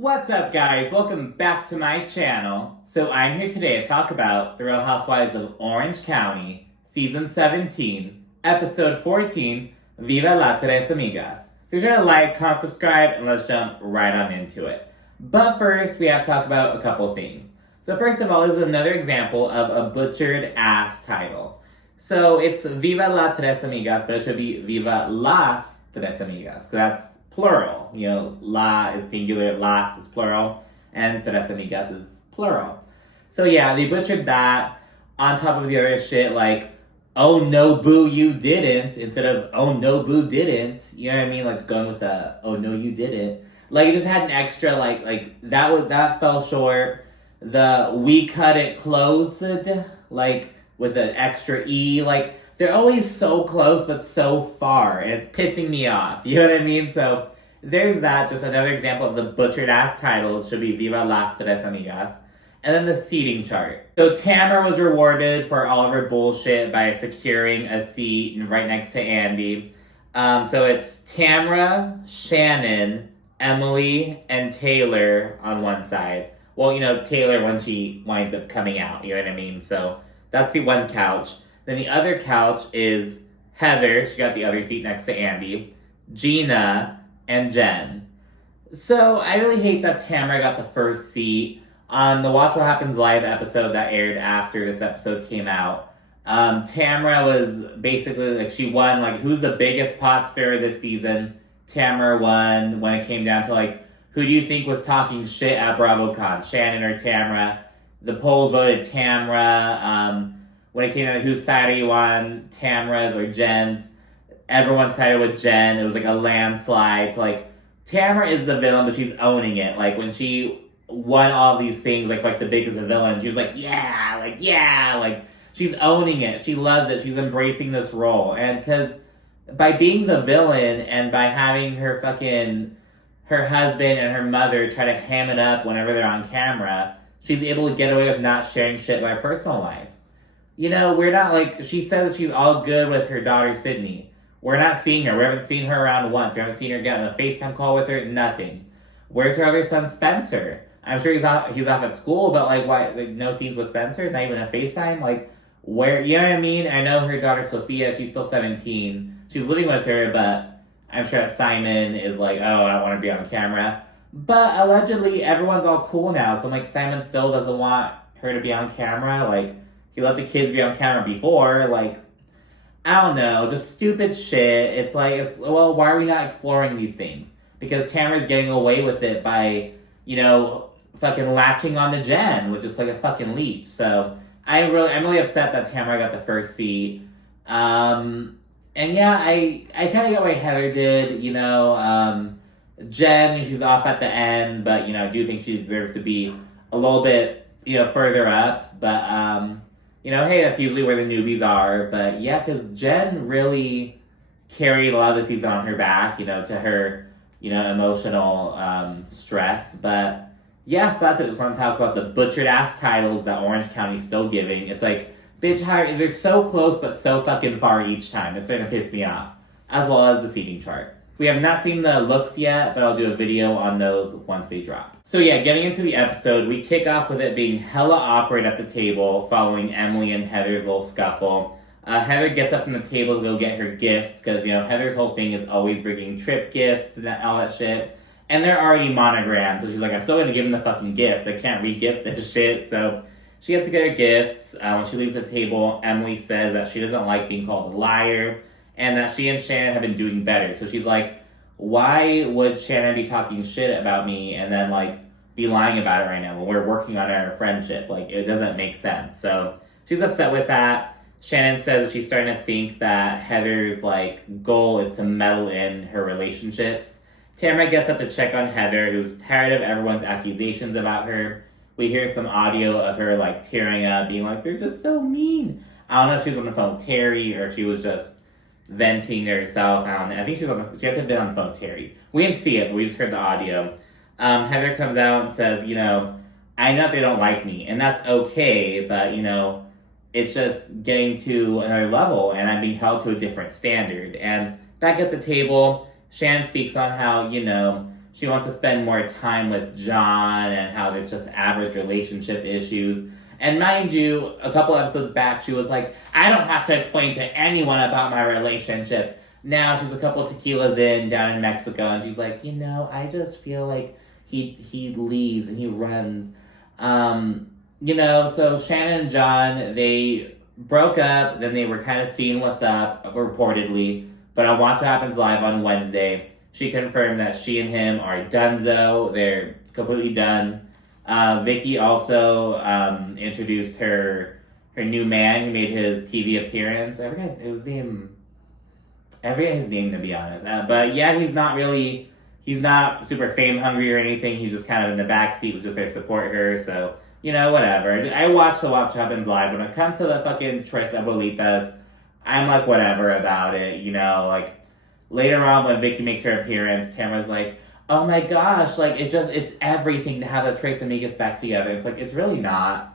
What's up, guys? Welcome back to my channel. So I'm here today to talk about The Real Housewives of Orange County, Season 17, Episode 14, Viva la Tres Amigas. So be sure to like, comment, subscribe, and let's jump right on into it. But first, we have to talk about a couple things. So first of all, this is another example of a butchered ass title. So it's Viva la Tres Amigas, but it should be Viva las Tres Amigas, because that's plural. You know, la is singular, las is plural, and tres amigas is plural. So yeah, they butchered that on top of the other shit like, oh no boo you didn't, instead of oh no boo didn't. You know what I mean? Like going with the oh no you didn't. Like it just had an extra like that fell short. The we cut it closed, like with an extra E, like they're always so close but so far, and it's pissing me off. You know what I mean? So there's that, just another example of the butchered ass titles. Should be Viva las Tres Amigas. And then the seating chart. So Tamra was rewarded for all of her bullshit by securing a seat right next to Andy. So it's Tamra, Shannon, Emily, and Taylor on one side. Well, you know, Taylor when she winds up coming out, you know what I mean? So that's the one couch. Then the other couch is Heather, she got the other seat next to Andy, Gina, and Jen. So I really hate that Tamra got the first seat. On the Watch What Happens Live episode that aired after this episode came out, Tamra was basically, like, she won, like, who's the biggest pot stirrer this season? Tamra won when it came down to, like, who do you think was talking shit at BravoCon, Shannon or Tamra? The polls voted Tamra. When it came down to whose side are you on, Tamra's or Jen's, everyone sided with Jen. It was like a landslide. So, like, Tamra is the villain, but she's owning it. Like, when she won all these things, like the biggest villain, she was like, yeah, she's owning it. She loves it. She's embracing this role. And because by being the villain and by having her husband and her mother try to ham it up whenever they're on camera, she's able to get away with not sharing shit in her personal life. You know, we're not, like, she says she's all good with her daughter, Sydney. We're not seeing her. We haven't seen her around once. We haven't seen her get on a FaceTime call with her. Nothing. Where's her other son, Spencer? I'm sure he's off at school, but, like, why? Like, no scenes with Spencer? Not even a FaceTime? Like, where? You know what I mean? I know her daughter, Sophia, she's still 17. She's living with her, but I'm sure that Simon is like, oh, I don't want to be on camera. But allegedly, everyone's all cool now. So, like, Simon still doesn't want her to be on camera. Like, he let the kids be on camera before. Like, I don't know, just stupid shit. It's like, well, why are we not exploring these things? Because Tamra's getting away with it by, you know, fucking latching on to Jen with just like a fucking leech. So I'm really upset that Tamra got the first seat. And yeah, I kind of get what Heather did, you know. Jen, she's off at the end, but, you know, I do think she deserves to be a little bit, you know, further up. But, you know, hey, that's usually where the newbies are. But yeah, because Jen really carried a lot of the season on her back, you know, to her, you know, emotional stress. But yeah, so that's it. Just want to talk about the butchered ass titles that Orange County's still giving. It's like, bitch, they're so close but so fucking far each time. It's starting to piss me off. As well as the seating chart. We have not seen the looks yet, but I'll do a video on those once they drop. So yeah, getting into the episode, we kick off with it being hella awkward at the table following Emily and Heather's little scuffle. Heather gets up from the table to go get her gifts because, you know, Heather's whole thing is always bringing trip gifts and all that shit. And they're already monogrammed, so she's like, I'm still going to give them the fucking gifts. I can't re-gift this shit. So she gets to get her gifts. When she leaves the table, Emily says that she doesn't like being called a liar, and that she and Shannon have been doing better. So she's like, why would Shannon be talking shit about me and then, like, be lying about it right now when we're working on our friendship? Like, it doesn't make sense. So she's upset with that. Shannon says that she's starting to think that Heather's, like, goal is to meddle in her relationships. Tamra gets up to check on Heather, who's tired of everyone's accusations about her. We hear some audio of her, like, tearing up, being like, they're just so mean. I don't know if she was on the phone with Terry or if she was just venting to herself. I don't know. I think she had to have been on the phone with Terry. We didn't see it, but we just heard the audio. Heather comes out and says, you know, I know they don't like me, and that's okay, but, you know, it's just getting to another level, and I'm being held to a different standard. And back at the table, Shannon speaks on how, you know, she wants to spend more time with John and how there's just average relationship issues. And mind you, a couple episodes back, she was like, I don't have to explain to anyone about my relationship. Now she's a couple tequilas in down in Mexico, and she's like, I just feel like he leaves and he runs. So Shannon and John, they broke up, then they were kind of seeing what's up, reportedly. But on Watch What Happens Live on Wednesday, she confirmed that she and him are donezo. They're completely done. Vicki also introduced her new man. He made his TV appearance. I forget his name, to be honest. But yeah, he's not super fame hungry or anything. He's just kind of in the backseat, just there to support her. So, whatever. I watch the Watch What Happens Live. When it comes to the fucking Tres Abuelitas, I'm like, whatever about it. Later on when Vicki makes her appearance, Tamra's like, oh my gosh, it's everything to have the Tres Amigas back together. It's like, it's really not.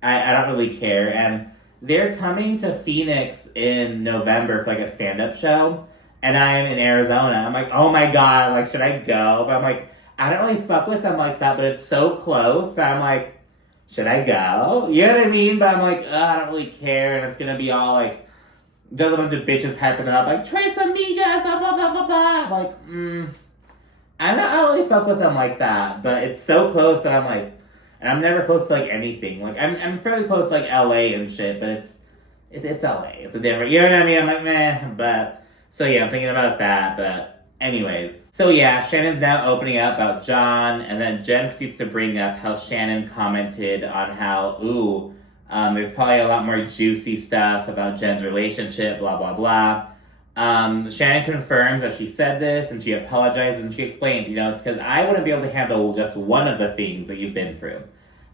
I don't really care. And they're coming to Phoenix in November for a stand-up show. And I am in Arizona. I'm like, oh my God, should I go? But I'm like, I don't really fuck with them like that, but it's so close that I'm like, should I go? You know what I mean? But I'm like, I don't really care. And it's going to be all just a bunch of bitches hyping it up, Tres Amigas, blah, blah, blah, blah, blah. I don't really fuck with them like that, but it's so close that I'm like, and I'm never close to anything. I'm fairly close to LA and shit, but it's LA. It's a different, you know what I mean? I'm like, meh, but, so yeah, I'm thinking about that, but anyways. So yeah, Shannon's now opening up about John, and then Jen proceeds to bring up how Shannon commented on how, there's probably a lot more juicy stuff about Jen's relationship, blah, blah, blah. Shannon confirms that she said this, and she apologizes, and she explains, it's because I wouldn't be able to handle just one of the things that you've been through.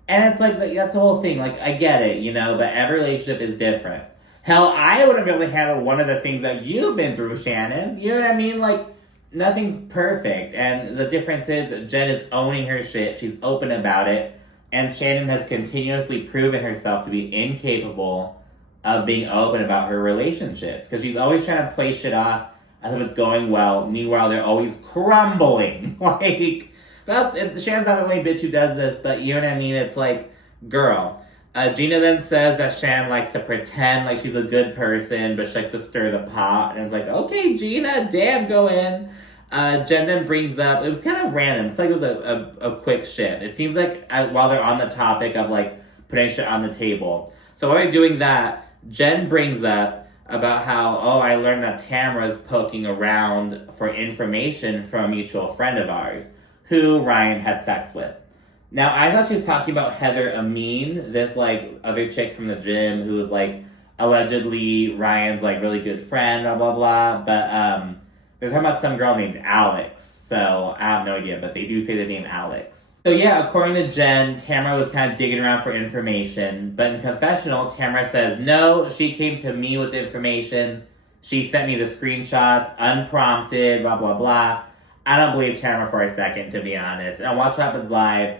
And it's that's the whole thing. I get it, but every relationship is different. Hell, I wouldn't be able to handle one of the things that you've been through, Shannon. You know what I mean? Nothing's perfect. And the difference is that Jen is owning her shit. She's open about it. And Shannon has continuously proven herself to be incapable of being open about her relationships. Because she's always trying to play shit off as if it's going well. Meanwhile, they're always crumbling. Shannon's not the only bitch who does this, but you know what I mean? It's girl. Gina then says that Shannon likes to pretend like she's a good person, but she likes to stir the pot. And it's okay, Gina, damn, go in. Jen then brings up, it was kind of random. It's it was a quick shift. It seems while they're on the topic of putting shit on the table. So while they're doing that, Jen brings up about how, I learned that Tamra's poking around for information from a mutual friend of ours, who Ryan had sex with. Now, I thought she was talking about Heather Amin, this other chick from the gym who was allegedly Ryan's really good friend, blah, blah, blah. But they're talking about some girl named Alex. So I have no idea, but they do say the name Alex. So yeah, according to Jen, Tamra was kind of digging around for information. But in confessional, Tamra says, no, she came to me with information. She sent me the screenshots, unprompted, blah, blah, blah. I don't believe Tamra for a second, to be honest. And on Watch What Happens Live,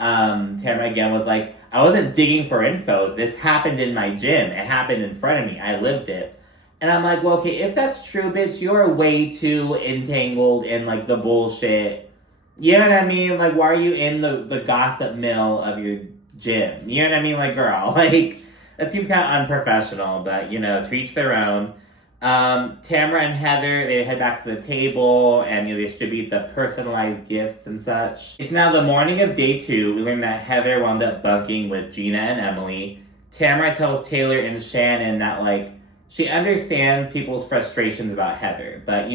Tamra again was I wasn't digging for info. This happened in my gym. It happened in front of me. I lived it. And I'm well, okay, if that's true, bitch, you're way too entangled in, the bullshit. You know what I mean? Why are you in the gossip mill of your gym? You know what I mean? Girl, that seems kind of unprofessional, but, to each their own. Tamra and Heather, they head back to the table, and they distribute the personalized gifts and such. It's now the morning of day 2. We learn that Heather wound up bunking with Gina and Emily. Tamra tells Taylor and Shannon that, she understands people's frustrations about Heather, but,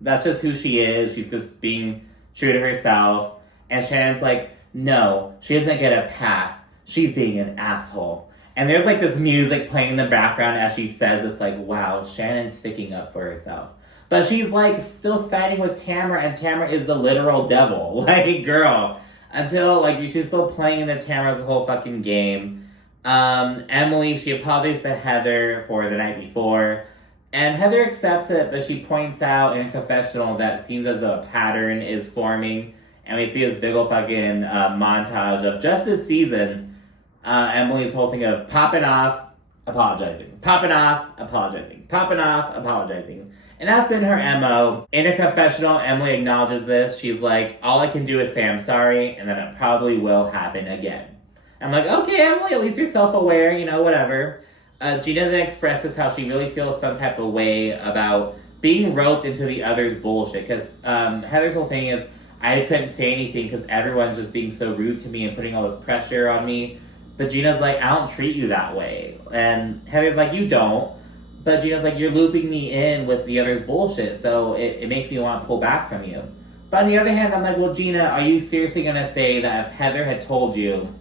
that's just who she is. She's just being true to herself. And Shannon's no, she doesn't get a pass. She's being an asshole. And there's this music playing in the background as she says this, wow, Shannon's sticking up for herself. But she's still siding with Tamra, and Tamra is the literal devil. Girl. Until she's still playing into Tamra's whole fucking game. Emily, she apologized to Heather for the night before. And Heather accepts it, but she points out in a confessional that it seems as though a pattern is forming. And we see this big ol' fucking montage of just this season. Emily's whole thing of popping off, apologizing, popping off, apologizing, popping off, apologizing. And that's been her MO. In her confessional, Emily acknowledges this. She's like, all I can do is say I'm sorry, and then it probably will happen again. I'm like, okay, Emily, at least you're self-aware, whatever. Gina then expresses how she really feels some type of way about being roped into the other's bullshit. Because Heather's whole thing is, I couldn't say anything because everyone's just being so rude to me and putting all this pressure on me. But Gina's like, I don't treat you that way. And Heather's like, you don't. But Gina's like, you're looping me in with the other's bullshit, so it makes me want to pull back from you. But on the other hand, I'm like, well, Gina, are you seriously going to say that if Heather had told you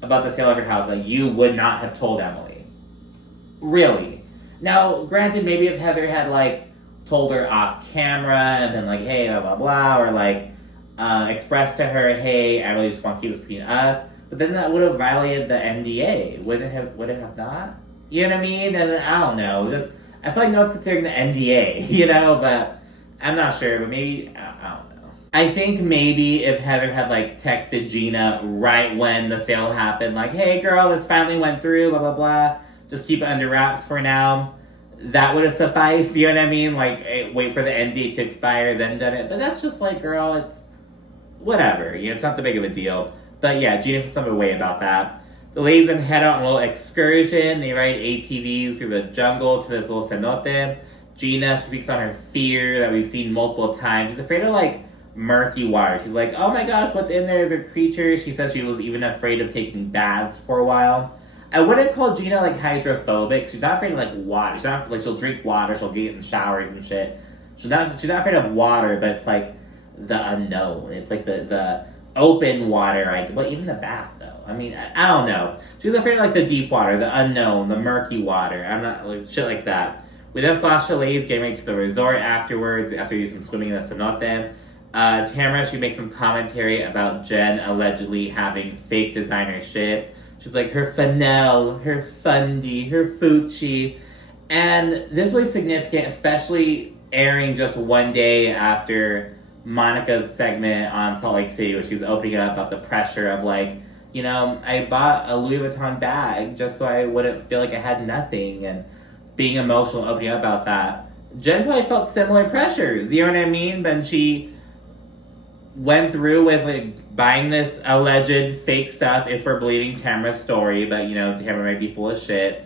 about the sale of your house, that you would not have told Emily? Really? Now, granted, maybe if Heather had, told her off camera and been like, hey, blah, blah, blah, or, expressed to her, hey, I really just want to keep this between us, but then that would have violated the NDA. Would it have not? You know what I mean? And I don't know. I feel like no one's considering the NDA, but I'm not sure. But maybe, I don't know. I think maybe if Heather had, texted Gina right when the sale happened, hey, girl, this finally went through, blah, blah, blah. Just keep it under wraps for now. That would have sufficed, you know what I mean? Wait for the NDA to expire, then done it. But that's just girl, it's whatever. It's not that big of a deal. But yeah, Gina feels some way about that. The ladies then head out on a little excursion. They ride ATVs through the jungle to this little cenote. Gina, she speaks on her fear that we've seen multiple times. She's afraid of, murky water. She's like, oh my gosh, what's in there? Is there creatures? She says she was even afraid of taking baths for a while. I wouldn't call Gina, hydrophobic. She's not afraid of, water. She's not, she'll drink water. She'll get in showers and shit. She's not afraid of water, but it's, the unknown. It's, the open water. But even the bath, though. I mean, I don't know. She's afraid of, the deep water, the unknown, the murky water. I'm not, shit like that. We then flash to ladies getting ready to the resort afterwards, after using swimming in the cenote. Tamra, she makes some commentary about Jen allegedly having fake designer shit. She's like, her Fennel, her Fundy, her Fucci. And this is really significant, especially airing just one day after Monica's segment on Salt Lake City, where she's opening up about the pressure of, I bought a Louis Vuitton bag just so I wouldn't feel like I had nothing, and being emotional, opening up about that. Jen probably felt similar pressures, you know what I mean? Then she went through with, buying this alleged fake stuff, if we're believing Tamra's story, but, Tamra might be full of shit.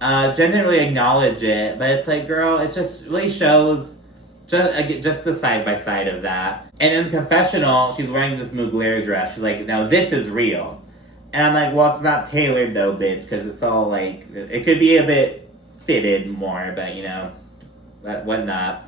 Jen didn't really acknowledge it, but it's girl, it just really shows just the side-by-side of that. And in the confessional, she's wearing this Mugler dress. She's like, now this is real. And I'm like, well, it's not tailored, though, bitch, because it's all, it could be a bit fitted more, but, whatnot.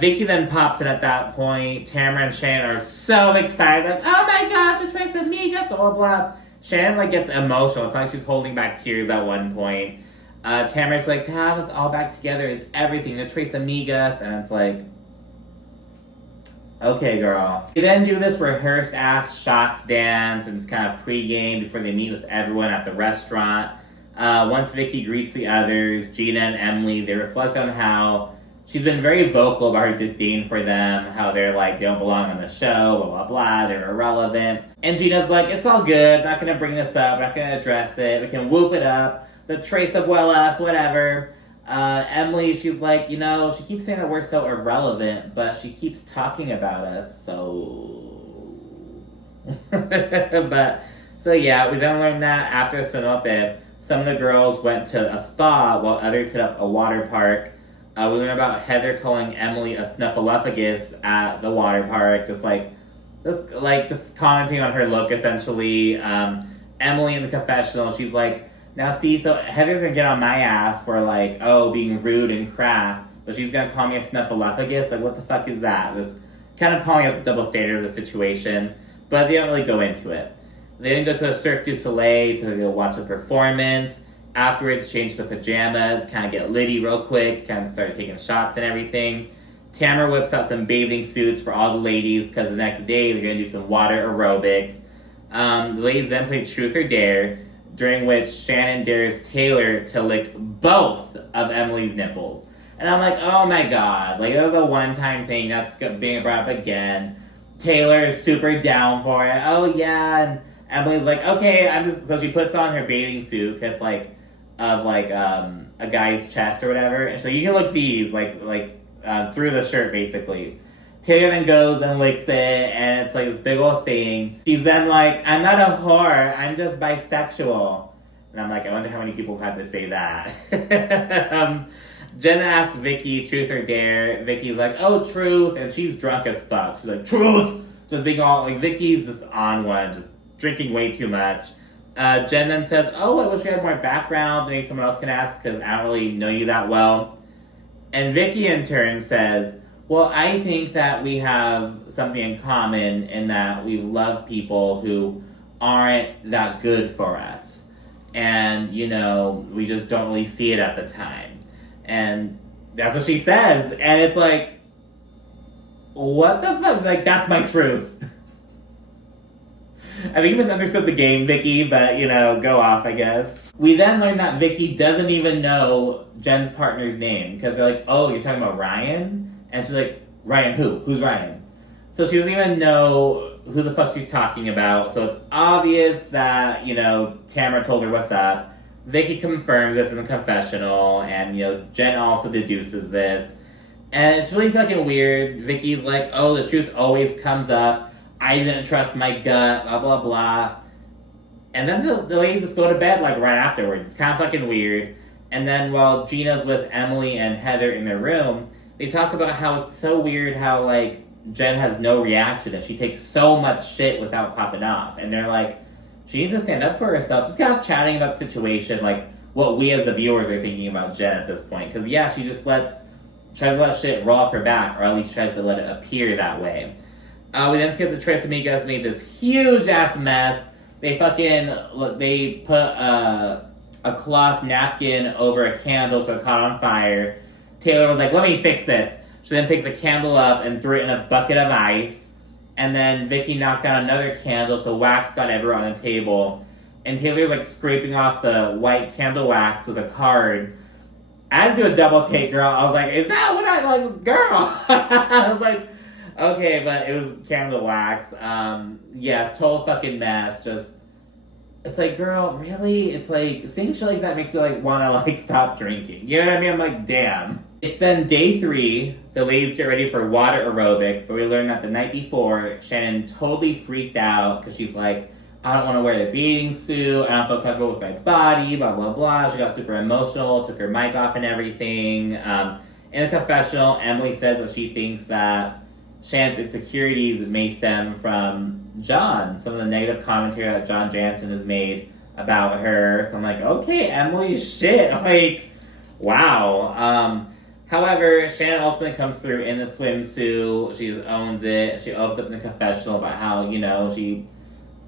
Vicki then pops in at that point. Tamra and Shannon are so excited, oh my gosh, the Trace Amigas, blah, blah, blah. Shannon, gets emotional. It's like she's holding back tears at one point. Tamra's like, to have us all back together is everything, the Trace Amigas, and it's like, okay, girl. They then do this rehearsed-ass shots dance and just kind of pregame before they meet with everyone at the restaurant. Once Vicki greets the others, Gina and Emily, they reflect on how she's been very vocal about her disdain for them, how they're they don't belong on the show, blah, blah, blah, they're irrelevant. And Gina's like, it's all good, not gonna bring this up, not gonna address it, we can whoop it up, the Trace Abuelas, whatever. Emily, she's like, she keeps saying that we're so irrelevant, but she keeps talking about us, so... So yeah, we then learned that after the cenote, some of the girls went to a spa while others hit up a water park. We learned about Heather calling Emily a snuffleupagus at the water park, just commenting on her look, essentially. Emily in the confessional, she's like, now see, so Heather's gonna get on my ass for being rude and crass, but she's gonna call me a snuffleupagus? What the fuck is that? Just kind of calling out the double standard of the situation, but they don't really go into it. They then go to the Cirque du Soleil to go watch the performance. Afterwards, change the pajamas, kind of get litty real quick, kind of start taking shots and everything. Tamra whips out some bathing suits for all the ladies, because the next day they're going to do some water aerobics. The ladies then play Truth or Dare, during which Shannon dares Taylor to lick both of Emily's nipples. And I'm like, oh my god, that was a one-time thing that's being brought up again. Taylor is super down for it. Oh yeah, and Emily's like, okay, so she puts on her bathing suit, it's a guy's chest or whatever, and so you can look these, through the shirt, basically. Taylor then goes and licks it, and it's like this big old thing. She's then like, I'm not a whore, I'm just bisexual. And I'm like, I wonder how many people have had to say that. Jen asks Vicki, truth or dare. Vicki's like, oh, truth. And she's drunk as fuck. She's like, truth. Just being all, like, Vicki's just on one, just drinking way too much. Jen then says, oh, I wish we had more background. Maybe someone else can ask because I don't really know you that well. And Vicki in turn says, well, I think that we have something in common in that we love people who aren't that good for us. And, you know, we just don't really see it at the time. And that's what she says. And it's like, what the fuck? Like, that's my truth. I think you misunderstood the game, Vicki, but, you know, go off, I guess. We then learn that Vicki doesn't even know Jen's partner's name. Because they're like, oh, you're talking about Ryan? And she's like, Ryan who? Who's Ryan? So she doesn't even know who the fuck she's talking about. So it's obvious that, you know, Tamra told her what's up. Vicki confirms this in the confessional. And, you know, Jen also deduces this. And it's really fucking weird. Vicki's like, oh, the truth always comes up. I didn't trust my gut, blah, blah, blah. And then the ladies just go to bed, like, right afterwards. It's kind of fucking weird. And then while Gina's with Emily and Heather in their room, they talk about how it's so weird how, like, Jen has no reaction and she takes so much shit without popping off. And they're like, she needs to stand up for herself. Just kind of chatting about the situation, like, what we as the viewers are thinking about Jen at this point. Because, yeah, she just tries to let shit roll off her back, or at least tries to let it appear that way. We then skip the Tres Amigas made this huge-ass mess. They put a cloth napkin over a candle so it caught on fire. Taylor was like, let me fix this. She then picked the candle up and threw it in a bucket of ice. And then Vicki knocked down another candle, so wax got everywhere on the table. And Taylor was like scraping off the white candle wax with a card. I had to do a double take, girl. I was like, is that what I like, girl? I was like, okay, but it was candle wax. Yes, total fucking mess. Just, it's like, girl, really? It's like, seeing shit like that makes me like want to like stop drinking. You know what I mean? I'm like, damn. It's then day 3. The ladies get ready for water aerobics, but we learn that the night before, Shannon totally freaked out because she's like, I don't want to wear the bathing suit. I don't feel comfortable with my body, blah, blah, blah. She got super emotional, took her mic off and everything. In the confessional, Emily said that she thinks that Shannon's insecurities may stem from John. Some of the negative commentary that John Jansen has made about her. So I'm like, okay, Emily, shit. Like, wow. However, Shannon ultimately comes through in the swimsuit. She just owns it. She opens up in the confessional about how, you know,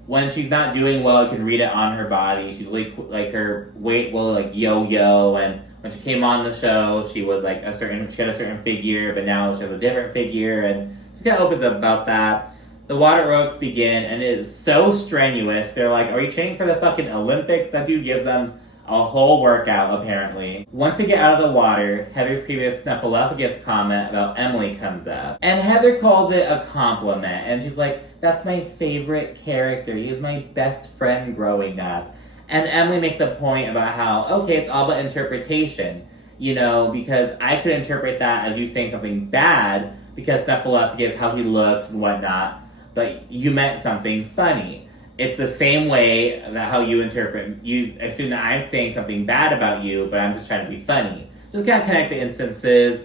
when she's not doing well, you can read it on her body. She's really, like, her weight will, like, yo-yo. And when she came on the show, she was, like, she had a certain figure, but now she has a different figure. And just kind of opens up about that. The water aerobics begin, and it is so strenuous. They're like, are you training for the fucking Olympics? That dude gives them a whole workout, apparently. Once they get out of the water, Heather's previous snuffleupagus comment about Emily comes up. And Heather calls it a compliment. And she's like, that's my favorite character. He was my best friend growing up. And Emily makes a point about how, okay, it's all about interpretation. You know, because I could interpret that as you saying something bad, because snuffleupagus, how he looks and whatnot. But you meant something funny. It's the same way that how you interpret, you assume that I'm saying something bad about you, but I'm just trying to be funny. Just kind of connect the instances.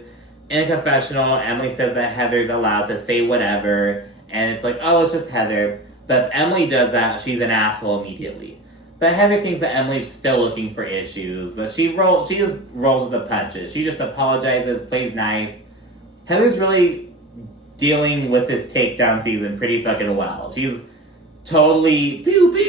In a confessional, Emily says that Heather's allowed to say whatever, and it's like, oh, it's just Heather. But if Emily does that, she's an asshole immediately. But Heather thinks that Emily's still looking for issues, but she just rolls with the punches. She just apologizes, plays nice. Heather's really dealing with this takedown season pretty fucking well. She's totally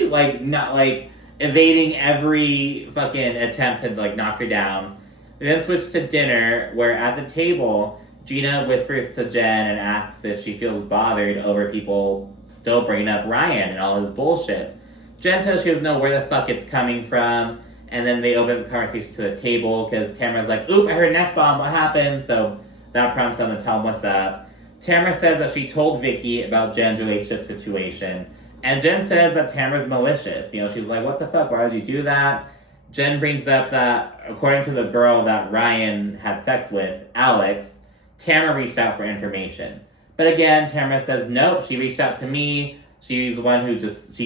like not like evading every fucking attempt to like knock her down. They then switch to dinner, where at the table Gina whispers to Jen and asks if she feels bothered over people still bringing up Ryan and all his bullshit. Jen says she doesn't know where the fuck it's coming from, and then they open up the conversation to the table because Tamra's like, oop, I heard an F-bomb, what happened? So that prompts them to tell them what's up. Tamra says that she told Vicki about Jen's relationship situation. And Jen says that Tamra's malicious. You know, she's like, what the fuck? Why would you do that? Jen brings up that, according to the girl that Ryan had sex with, Alex, Tamra reached out for information. But again, Tamra says, nope, she reached out to me. She's the one who just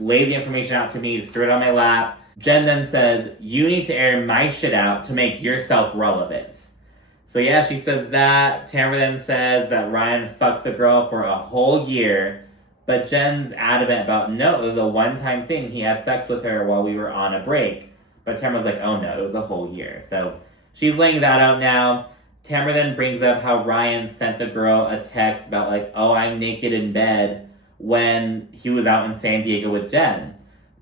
laid the information out to me, just threw it on my lap. Jen then says, you need to air my shit out to make yourself relevant. So yeah, she says that. Tamra then says that Ryan fucked the girl for a whole year. But Jen's adamant about, no, it was a one-time thing. He had sex with her while we were on a break. But Tamra's like, oh no, it was a whole year. So she's laying that out now. Tamra then brings up how Ryan sent the girl a text about like, oh, I'm naked in bed when he was out in San Diego with Jen.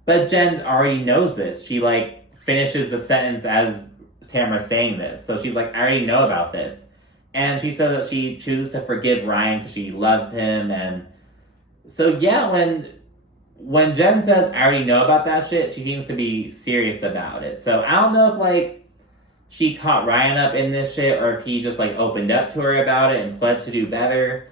But Jen already knows this. She like finishes the sentence as Tamra's saying this. So she's like, I already know about this. And she says that she chooses to forgive Ryan because she loves him. And so yeah, when Jen says, I already know about that shit, she seems to be serious about it. So I don't know if like she caught Ryan up in this shit or if he just like opened up to her about it and pledged to do better.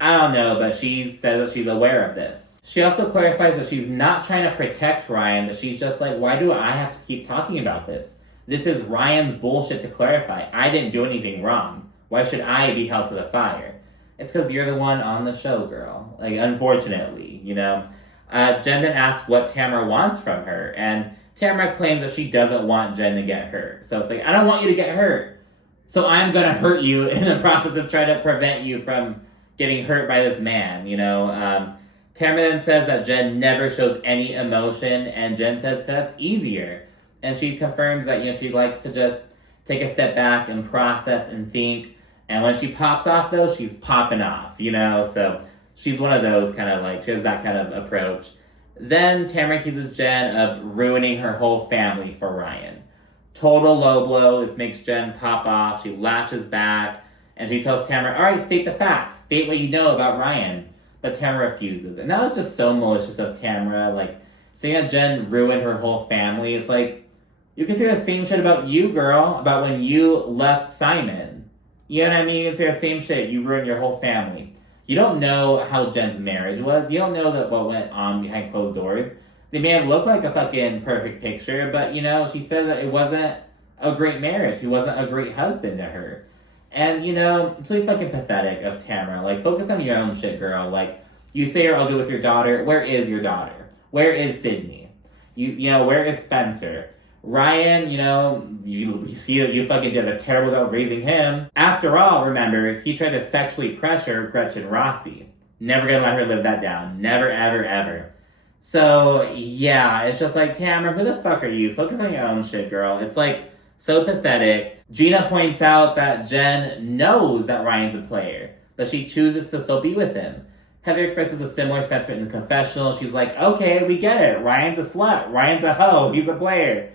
I don't know, but she says that she's aware of this. She also clarifies that she's not trying to protect Ryan, but she's just like, why do I have to keep talking about this? This is Ryan's bullshit to clarify. I didn't do anything wrong. Why should I be held to the fire? It's because you're the one on the show, girl. Like, unfortunately, you know. Jen then asks what Tamra wants from her, and Tamra claims that she doesn't want Jen to get hurt. So it's like, I don't want you to get hurt. So I'm going to hurt you in the process of trying to prevent you from getting hurt by this man, you know. Tamra then says that Jen never shows any emotion, and Jen says that's easier. And she confirms that, you know, she likes to just take a step back and process and think. And when she pops off, though, she's popping off, you know. So she's one of those kind of like, she has that kind of approach. Then Tamra accuses Jen of ruining her whole family for Ryan. Total low blow. This makes Jen pop off. She lashes back. And she tells Tamra, all right, state the facts. State what you know about Ryan. But Tamra refuses. And that was just so malicious of Tamra. Like, saying that Jen ruined her whole family. It's like, you can say the same shit about you, girl. About when you left Simon. You know what I mean? You can say the same shit. You ruined your whole family. You don't know how Jen's marriage was. You don't know that what went on behind closed doors. They may have looked like a fucking perfect picture, but, you know, she said that it wasn't a great marriage. He wasn't a great husband to her. And, you know, it's really fucking pathetic of Tamra. Like, focus on your own shit, girl. Like, you say you're ugly with your daughter. Where is your daughter? Where is Sydney? You know, where is Spencer? Ryan, you know, you see that you fucking did a terrible job raising him. After all, remember, he tried to sexually pressure Gretchen Rossi. Never gonna let her live that down. Never, ever, ever. So, yeah, it's just like, Tamra, who the fuck are you? Focus on your own shit, girl. It's like, so pathetic. Gina points out that Jen knows that Ryan's a player, but she chooses to still be with him. Heather expresses a similar sentiment in the confessional. She's like, okay, we get it. Ryan's a slut. Ryan's a hoe. He's a player.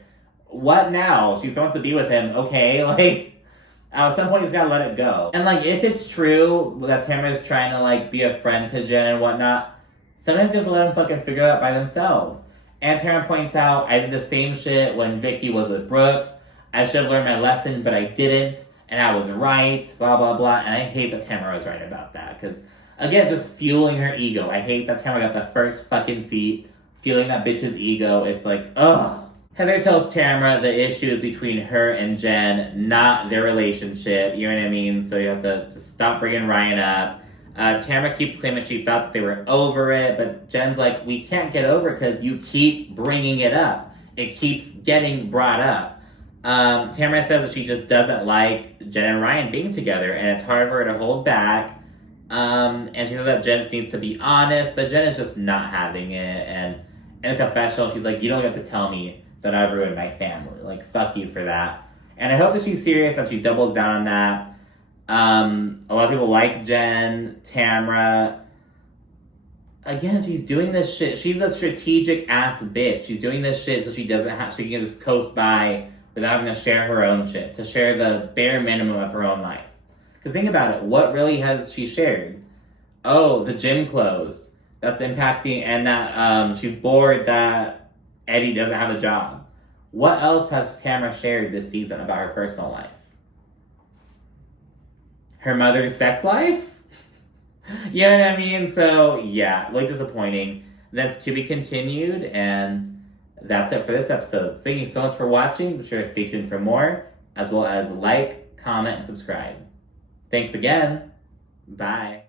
What now? She still wants to be with him. Okay, like, at some point he's gotta let it go. And like, if it's true that Tamra is trying to like be a friend to Jen and whatnot, sometimes you have to let them fucking figure it out by themselves. And Tamra points out, I did the same shit when Vicki was with Brooks. I should have learned my lesson, but I didn't. And I was right, blah, blah, blah. And I hate that Tamra was right about that. Because, again, just fueling her ego. I hate that Tamra got the first fucking seat. Fueling that bitch's ego. It's like, ugh. Heather tells Tamra the issue is between her and Jen, not their relationship. You know what I mean? So you have to just stop bringing Ryan up. Tamra keeps claiming she thought that they were over it, but Jen's like, we can't get over it because you keep bringing it up. It keeps getting brought up. Tamra says that she just doesn't like Jen and Ryan being together, and it's hard for her to hold back. And she says that Jen just needs to be honest, but Jen is just not having it. And in a confessional, she's like, you don't have to tell me that I ruined my family. Like, fuck you for that. And I hope that she's serious, that she doubles down on that. A lot of people like Jen, Tamra. Again, she's doing this shit. She's a strategic ass bitch. She's doing this shit so she can just coast by without having to share her own shit, to share the bare minimum of her own life. Because think about it, what really has she shared? Oh, the gym closed. That's impacting, and that she's bored that Eddie doesn't have a job. What else has Tamra shared this season about her personal life? Her mother's sex life? You know what I mean? So, yeah, really disappointing. That's to be continued, and that's it for this episode. Thank you so much for watching. Be sure to stay tuned for more, as well as like, comment, and subscribe. Thanks again. Bye.